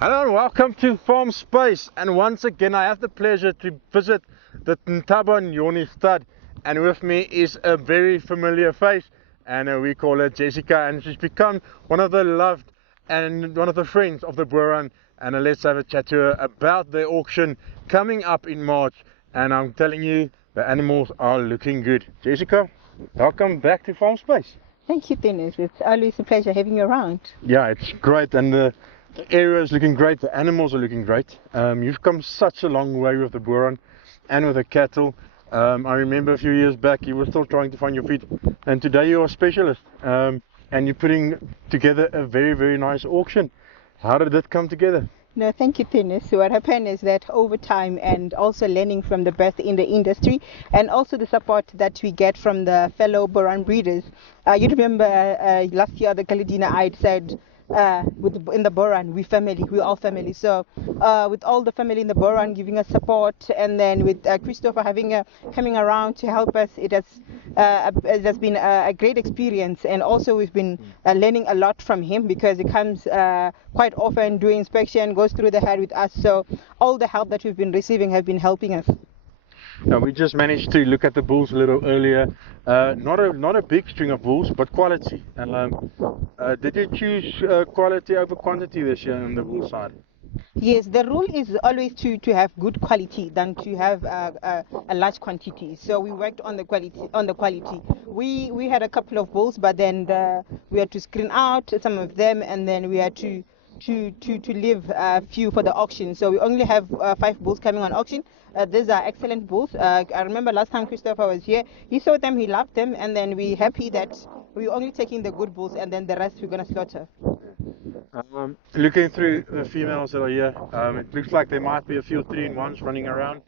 Hello and welcome to Farm Space, and once again I have the pleasure to visit the Ntaba Nyoni Stud, and with me is a very familiar face, and we call her Jessica, and she's become one of the loved and one of the friends of the Boran, and let's have a chat to her about the auction coming up in March. And I'm telling you, the animals are looking good. Jessica, welcome back to Farm Space. Thank you, Tinus. It's always a pleasure having you around. Yeah, it's great, and the area is looking great, the animals are looking great. You've come such a long way with the Boran and with the cattle. I remember a few years back you were still trying to find your feet, and today you're a specialist, and you're putting together a very, very nice auction. How did that come together? No, thank you, Tinus. So what happened is that over time and also learning from the best in the industry and also the support that we get from the fellow Boran breeders. You remember last year the Kaledina I said in the Boran, we all family. So with all the family in the Boran giving us support, and then with Christopher coming around to help us, it has been a great experience. And also we've been learning a lot from him, because he comes quite often, do inspection, goes through the herd with us. So all the help that we've been receiving have been helping us. Now, we just managed to look at the bulls a little earlier. Not a big string of bulls, but quality. And did you choose quality over quantity this year on the bull side? Yes, the rule is always to have good quality than to have a large quantity. So we worked on the quality. We had a couple of bulls, but then we had to screen out some of them, and then we had to leave a few for the auction. So we only have 5 bulls coming on auction. These are excellent bulls. I remember last time Christopher was here, he saw them, he loved them, and then we're happy that we're only taking the good bulls, and then the rest we're going to slaughter. Looking through the females that are here, it looks like there might be a few 3-in-1s running around,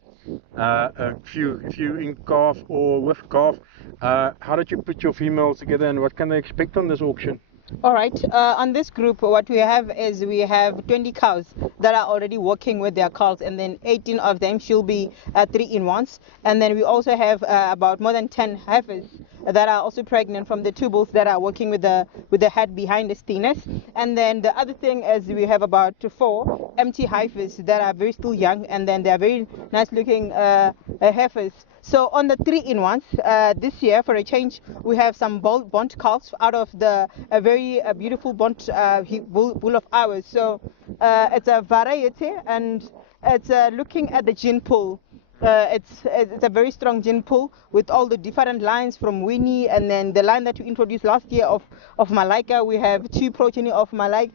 a few in calf or with calf. How did you put your females together, and what can they expect on this auction? All right, on this group, what we have is we have 20 cows that are already working with their calves, and then 18 of them should be 3-in-1s. And then we also have about more than 10 heifers that are also pregnant from the 2 bulls that are working with the head behind the Tinus. And then the other thing is we have about 4 empty heifers that are very still young, and then they are very nice looking heifers. So on the 3-in-1s, this year, for a change, we have some bond calves out of the very beautiful bond bull of ours. So it's a variety, and it's looking at the gene pool. It's a very strong gene pool with all the different lines from Winnie, and then the line that we introduced last year of Malaika. We have 2 progeny of Malaika.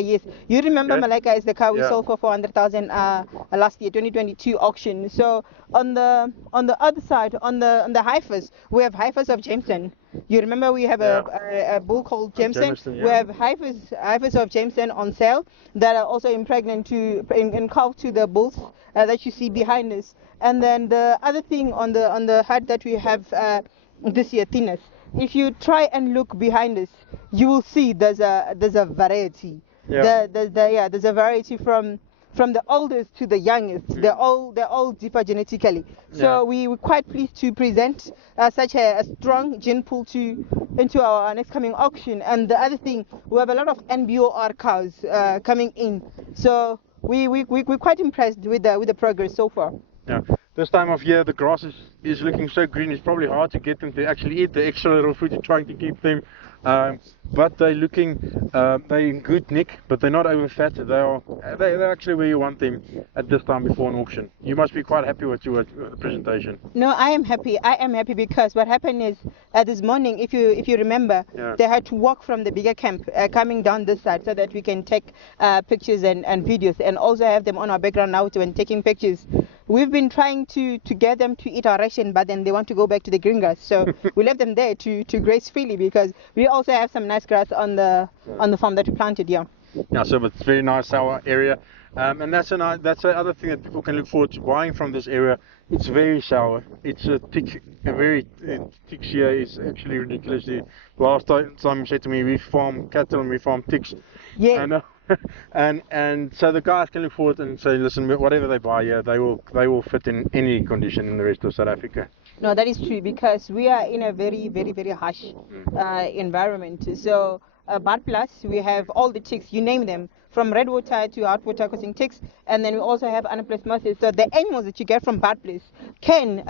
Yes, you remember, okay. Malaika is the cow we sold for 400,000 last year, 2022 auction. So on the other side, on the heifers, we have heifers of Jameson. You remember we have a bull called Jameson. We have heifers of Jameson on sale that are also impregnant in calf to the bulls that you see behind us. And then the other thing on the herd that we have this year, Tinus. If you try and look behind us, you will see there's a variety. Yeah. There's a variety from the oldest to the youngest. They're all differ genetically. So we're quite pleased to present such a strong gene pool into our next coming auction. And the other thing, we have a lot of NBOR cows coming in. So we're quite impressed with the progress so far. Yeah. This time of year the grass is looking so green, it's probably hard to get them to actually eat the extra little food you're trying to keep them. But they're in good nick, but they're not over fat. They're actually where you want them at this time before an auction. You must be quite happy with your presentation. No, I am happy because what happened is this morning, if you remember, they had to walk from the bigger camp coming down this side so that we can take pictures and videos, and also have them on our background now when taking pictures. We've been trying to get them to eat our ration, but then they want to go back to the green grass. So we left them there to graze freely, because we also have some nice grass on the farm that we planted. Yeah, so it's a very nice sour area, and that's another thing that people can look forward to buying from this area. It's very sour. It's a very tick here is actually ridiculous. Last time you said to me, we farm cattle and we farm ticks. Yeah. And so the guys can look forward and say, listen, whatever they buy here, they will fit in any condition in the rest of South Africa. No, that is true, because we are in a very, very, very harsh environment. So Bud Plus, we have all the ticks, you name them, from red water to hot water causing ticks, and then we also have anaplasmosis. So the animals that you get from Bud Plus can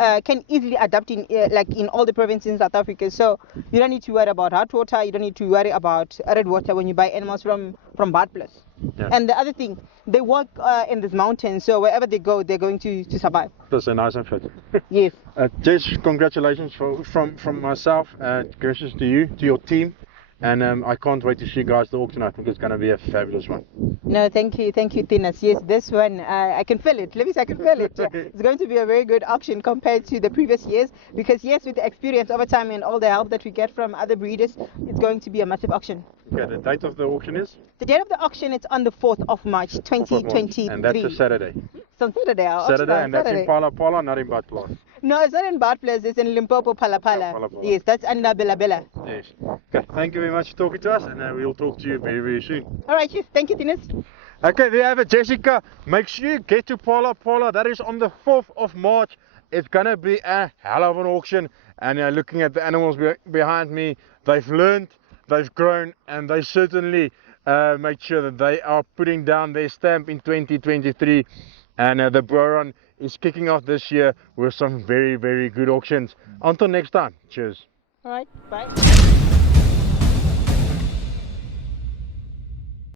easily adapt in like in all the provinces in South Africa. So you don't need to worry about hot water, you don't need to worry about red water when you buy animals from Bud Plus. Yeah. And the other thing, they work in this mountain, so wherever they go, they're going to survive. That's a nice and fit. Yes. Jess, congratulations from myself, gracious to you, to your team, and I can't wait to see you guys the auction. I think it's going to be a fabulous one. No, thank you, Tinus. Yes, this one, I can feel it. Let me say I can feel it. It's going to be a very good auction compared to the previous years, because yes, with the experience over time and all the help that we get from other breeders, it's going to be a massive auction. Okay, the date of the auction is? The date of the auction is on the 4th of March 2023. And that's a Saturday. It's on Saturday. Saturday, and that's in Pala Pala, not in Bud Plus. No, it's not in Bud Plus, it's in Limpopo, Pala Pala. Pala Pala. Yes, that's under Bella Bella. Yes. Okay, thank you very much for talking to us, and we'll talk to you very, very soon. All right, yes, thank you, Tinus. Okay, there you have it, Jessica. Make sure you get to Pala Pala. That is on the 4th of March. It's going to be a hell of an auction. And looking at the animals behind me, they've learned, they've grown, and they certainly make sure that they are putting down their stamp in 2023. And the Boran is kicking off this year with some very, very good auctions. Until next time, cheers. All right, bye.